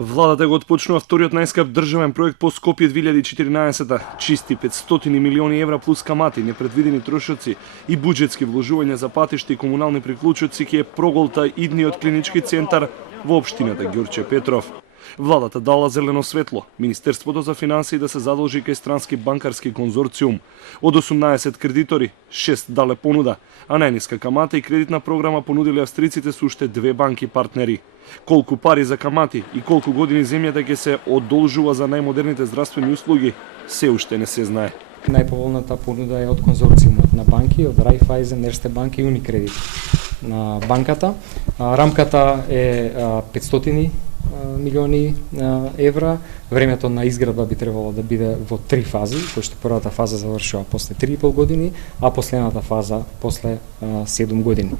Владата го отпочнува вториот најскап државен проект по Скопје 2014-та. Чисти 500 милиони евра плюс камати, непредвидени трошоци и буџетски вложувања за патишта и комунални приклучоци ќе проголта идниот клинички центар во општината Ѓурче Петров. Владата дала зелено светло, Министерството за финансии да се задолжи кај странски банкарски конзорциум. Од 18 кредитори, 6 дале понуда, а најниска камата и кредитна програма понудиле австриците со уште 2 банки партнери. Колку пари за камати и колку години земјата ќе се одолжува за најмодерните здравствени услуги, се уште не се знае. Најповолната понуда е од конзорциумот на банки, од Raiffeisen, Erste Bank и Unicredit на банката. Рамката е 500 милиони евра. Времето на изградба би требало да биде во 3 фази, кој што првата фаза завршува после 3,5 години, а последната фаза после 7 години.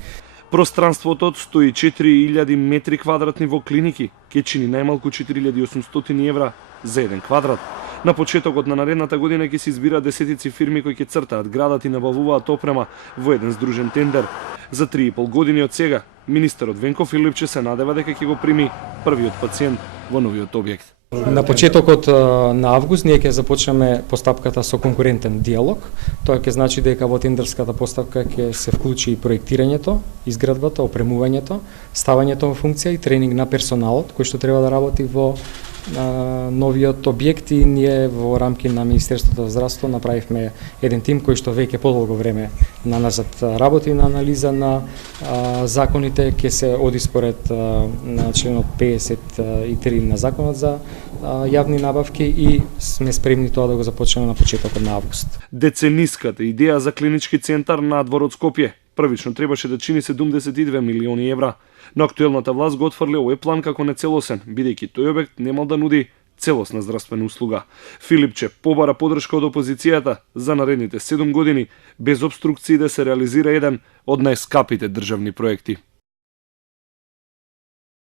Пространството од 104.000 метри квадратни во клиники ќе чини најмалку 4.800 евра за 1 квадрат. На почетокот на наредната година ќе се избираат десетици фирми кои ќе цртаат, градат и набавуваат опрема во еден здружен тендер. За 3,5 години од сега, министерот Венко Филипче се надева дека ќе го прими првиот пациент во новиот објект. На почетокот на август ние ќе започнеме постапката со конкурентен диалог. Тоа ќе значи дека во тендерската постапка ќе се вклучи и проектирањето, изградбата, опремувањето, ставањето во функција и тренинг на персоналот кој што треба да работи во новиот објект, и ние во рамки на Министерството за здравство направивме еден тим кој што веќе подолго време назад работи на анализа на законите, ќе се оди според на членот 53 на законот за јавни набавки, и сме спремни тоа да го започнеме на почетокот на август. Децениската идеја за клинички центар надвор од Скопје првично требаше да чини 72 милиони евра, но актуелната власт го отфрли овој план како нецелосен, бидејќи тој објект немал да нуди целосна здравствена услуга. Филипче побара подршка од опозицијата за наредните 7 години без обструкции да се реализира еден од најскапите државни проекти.